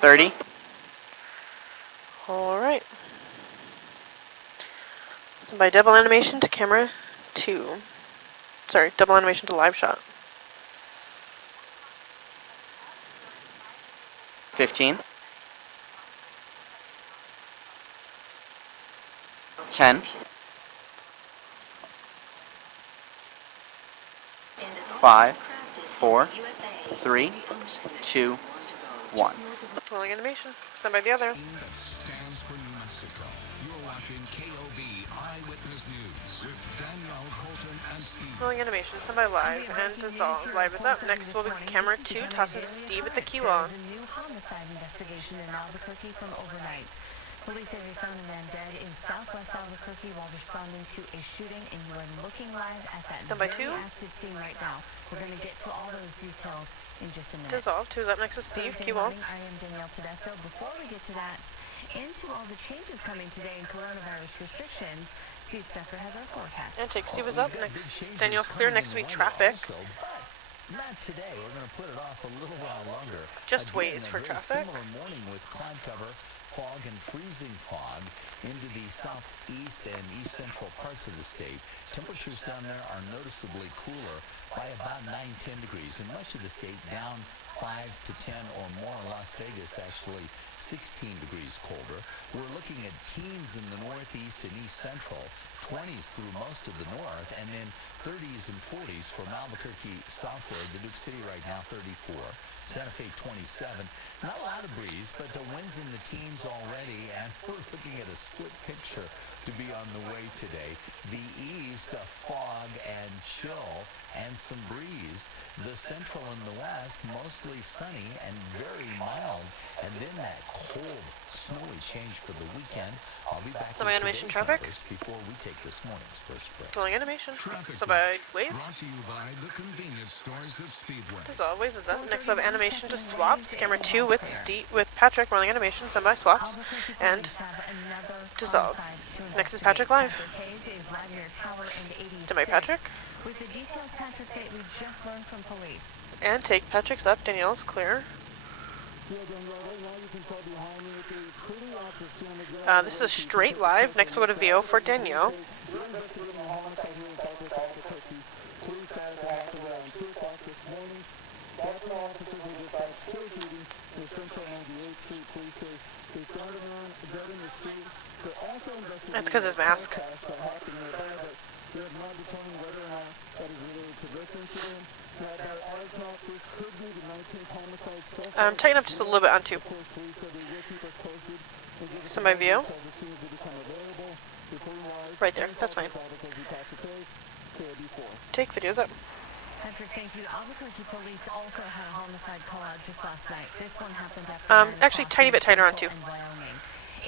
30. Alright. So by double animation to camera 2. Sorry, double animation to live shot. 15. 10. 5, 4, 3, 2, 1. Rolling animation. Stand by the other. That stands for New Mexico. You're watching KOB Eyewitness News with Danielle, Colton, and Steve. Rolling animation. Stand by live and dissolve. Live is up. Next will be camera 2. Tossing to Steve with the cue on. There's a new homicide investigation in Albuquerque from overnight. Police say they found a man dead in southwest Albuquerque while responding to a shooting, and you are looking live at that very active scene right now. We're going to get to all those details in just a minute. Dissolve. 2 is up. Next is Steve. Thursday Cue on. morning, I am Danielle Tedesco. Before we get to that, into all the changes coming today in coronavirus restrictions, Steve Stucker has our forecast. And take Steve is up. Next, Daniel's clear. Next week, traffic. Not today. We're going to put it off a little while longer. Just wait for traffic. Similar morning with cloud cover, fog and freezing fog into the southeast and east central parts of the state. Temperatures down there are noticeably cooler by about 9-10 degrees. In much of the state, down 5 to 10 or more. Las Vegas actually 16 degrees colder. We're looking at teens in the northeast and east central, 20s through most of the north, and then 30s and 40s from Albuquerque southward. The Duke City right now 34. Santa Fe 27. Not a lot of breeze, but the winds in the teens already, and we're looking at a split picture to be on the way today. The east, fog and chill and some breeze. The central and the west, mostly sunny and very mild. And then that cold, snowy change for the weekend. I'll be back with animation today's traffic. numbers before we take this morning's first break. Rolling animation. Traffic So by lights, Waze. brought to you by the convenience stores of Speedway. Dissolve. Waze is up. Next we'll have animation to swaps. Camera 2 with Patrick. Rolling animation. Stand by swaps. And dissolve. Next is Patrick live. Stand by Patrick. With the details, Patrick, that we just learned from police. And take Patrick's up. Danielle's clear. This is a straight live. Next we'll go to VO for Danielle. That's because his mask. Tighten up just a little bit on 2. Somebody view. Right there. That's fine. Take videos up. Patrick, thank you. Albuquerque police also had a homicide call out just last night. This one happened after actually tiny bit tighter on 2.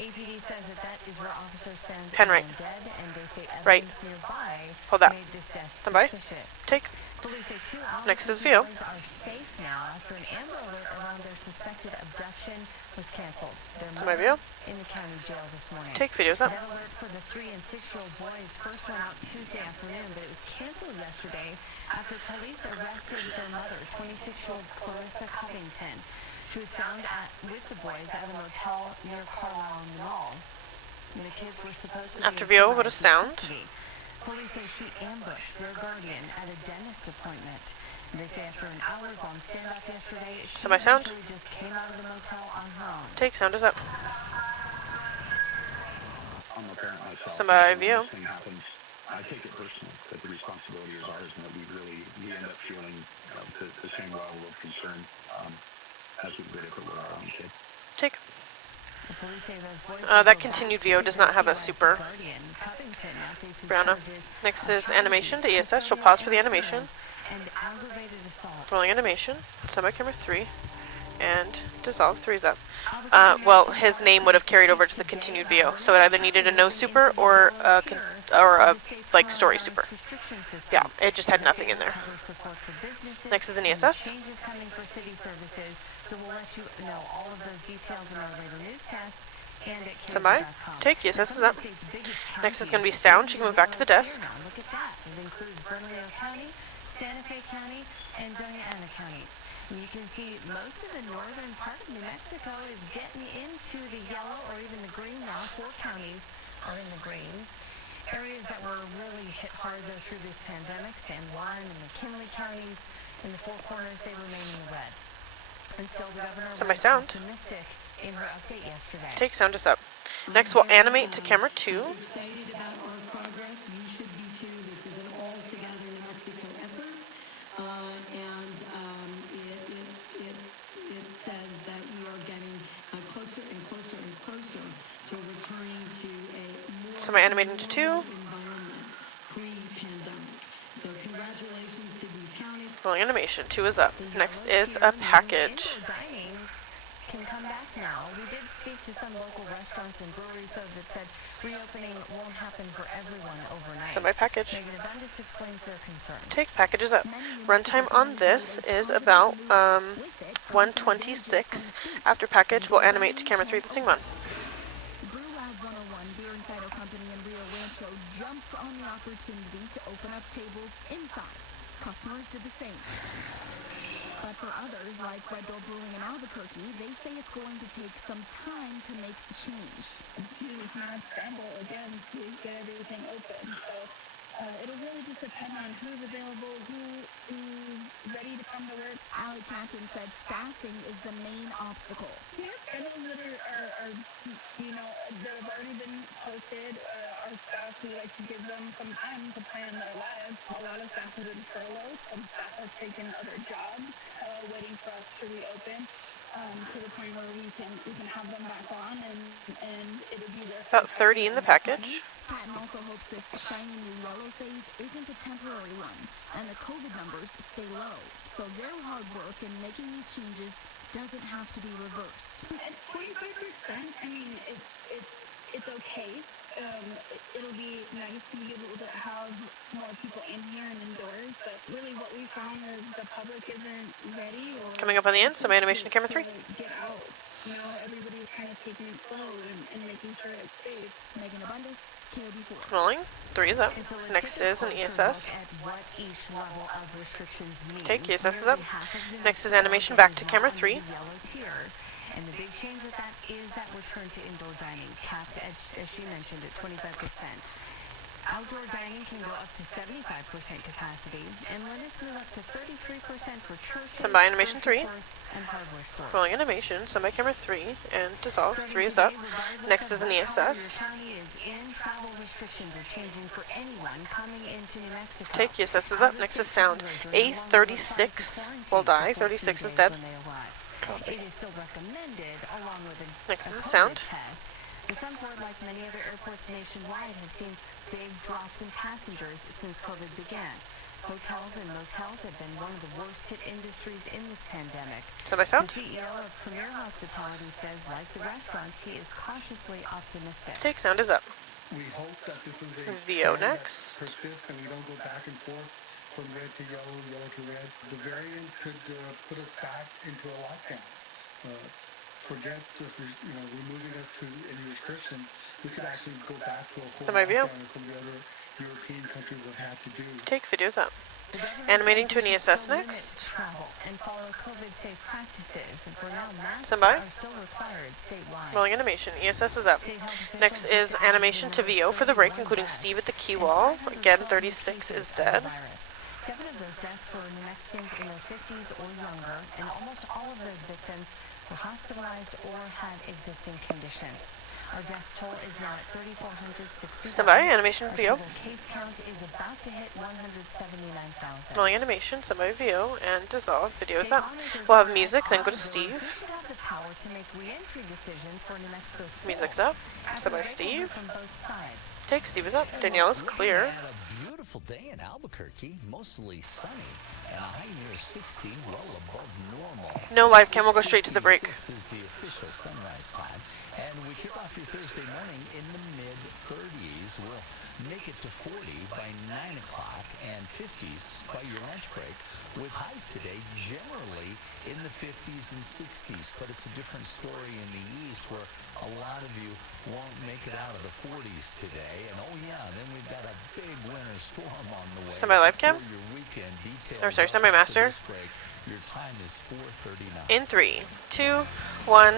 APD says that is where officers found Pen right. dead, and they say Right. evidence nearby Hold that. made this death Stand by. suspicious. Take. Police say 2 Next is Albuquerque Vio. boys are safe now after an Amber Alert around their suspected abduction was canceled. Their Somebody mother Vio. in the county jail this morning. Take videos up. That alert for the 3- and 6-year-old boys first went out Tuesday afternoon, but it was canceled yesterday after police arrested their mother, 26-year-old Clarissa Covington. She was found with the boys at a motel near Carlisle Mall. And the kids were supposed to After be VO, what a sound. custody. Police say she ambushed their guardian at a dentist appointment. And they say after an hours-long standoff yesterday, she Somebody sound. eventually just came out of the motel on her own. Take. Sound is up. I'm a parent myself. Somebody when view. this thing happens, I take it personally that the responsibility is ours, and that we end up feeling the same level of concern as we would if it were our own kid. Take. The police say those boys That continued VO does not have a super. Brianna. Next is animation to ESS. She'll pause for the animation. And aggravated assault. Rolling animation. Stand by camera 3. And dissolve. 3 is up. Well, his name would have carried over to the continued VO, so it either needed a no super or a like story super. Yeah, it just had nothing in there. Next is an ESS. Changes coming for city services, so we'll let you know all of those details in our later newscasts and at Stand by. Take. ESS is up. Next is going to be sound. She can move back to the desk. Look at that. It includes Bernalillo County, Santa Fe County, and Doña Ana County. And you can see most of the northern part of New Mexico is getting into the yellow or even the green now. 4 counties are in the green. Areas that were really hit hard though through this pandemic, San Juan and McKinley counties, in the Four Corners, they remain in the red. And still the governor was optimistic in her update yesterday. Take sound us up. Next we'll animate to camera 2. Excited about our progress. You should be too. This is an all-together New Mexico effort. It says that we are getting closer and closer and closer to returning to a more So am I animating to 2? environment pre-pandemic. So congratulations to these counties. Rolling animation. 2 is up. Next is a package. Indoor dining can come back now. We did speak to some local restaurants and breweries, though, that said reopening won't happen for everyone overnight. So my package. Megan Abundis explains their concerns. Take packages up. Runtime on this is about 126. After package, we'll animate to camera 3 the same one. Brew Lab 101 Beer and Cider Company in Rio Rancho jumped on the opportunity to open up tables inside. Customers did the same. But for others, like Red Door Brewing in Albuquerque, they say it's going to take some time to make the change. We had scramble again to get everything open. So it'll really just depend on who's available, who's ready to come to work. Allie Canton said staffing is the main obstacle. We have schedules that are that have already been posted. Our staff, we like to give them some time to plan their lives. A lot of staff is in furlough. Some staff have taken other jobs, waiting for us to reopen. To the point where we can have them back on and it'll be there. About 30 in the package. Patton also hopes this shiny new yellow phase isn't a temporary one, and the COVID numbers stay low. So their hard work in making these changes doesn't have to be reversed. At 45%, I mean, it's okay. It'll be nice to be able to have more people in here and indoors, but really what we found is the public isn't ready or... Coming up on the end, so my animation to camera 3. Get out. Everybody's kind of taking it slow and making sure it's safe. Megan Abundis, KOB4. Rolling. 3 is up. And so let's Next take a is an closer ESS. look at what each level of restrictions means. Take ESS is Nearly up. half of New Next is Mexico animation back to is now camera under 3. the yellow tier. And the big change with that is that return to indoor dining, capped at, as she mentioned, at 25%. Outdoor dining can go up to 75% capacity, and limits move up to 33% for churches, Send by animation grocery 3. stores, and hardware stores. Rolling animation, send by camera 3, and dissolve. Starting 3 is today, up. regardless Next of is an what color ESS. your county is in, travel restrictions are changing for anyone coming into New Mexico. Take ESS is up. Next is sound. A36 will die. 36 is dead. It is still recommended, along with a Next is COVID sound. test. The Sunport, like many other airports nationwide, have seen big drops in passengers since COVID began. Hotels and motels have been one of the worst hit industries in this pandemic. Send by sound. The CEO of Premier Hospitality says, like the restaurants, he is cautiously optimistic. Take sound is up. We hope that this is a VO trend that next. persists and we don't go back and forth from red to yellow, yellow to red. The variants could put us back into a lockdown. Forget just removing us to any restrictions. We could actually go back to a full So my view. lockdown as some of the other European countries have had to do. Take videos up. The governor Animating says to an we should ESS still next. limit travel and follow COVID-safe practices. And for now, masks Stand by. are still required statewide. Rolling animation. ESS is up. State health officials Next just is added animation to another VO for the 31 break, including deaths Steve at the key and wall. 512 Again, new 36 cases is of dead. the virus. 7 of those deaths were New Mexicans in their 50s or younger, and almost all of those victims were hospitalized or had existing conditions. Our death toll is now at 3,461. Stand by. Animation Our VO. total case count is about to hit 179,000. Rolling animation. Stand by VO and dissolve. Video is State up. lawmakers We'll have are music, at then go to odds over Steve. Who should have the power to make re-entry decisions for New Mexico schools? Music's up. After Stand by a big Steve. one from both sides. Take Steve is up. Danielle is Looking clear. at a beautiful day in Albuquerque, mostly sunny, and a high near 60, well above normal. No live cam, we'll go straight to the break. 6:56 is the official sunrise time, and we kick off off your Thursday morning in the mid-30s. We'll make it to 40 by 9 o'clock and 50s by your lunch break, with highs today generally in the 50s and 60s. But it's a different story in the east, where a lot of you won't make it out of the 40s today. And oh yeah, then we've got a big winter storm on the way. Semi-live cam? For your weekend details. Or sorry, semi-master. Your time is 4:39. In 3, 2, 1,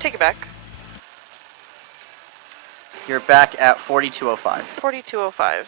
take it back. You're back at 4205. 4205.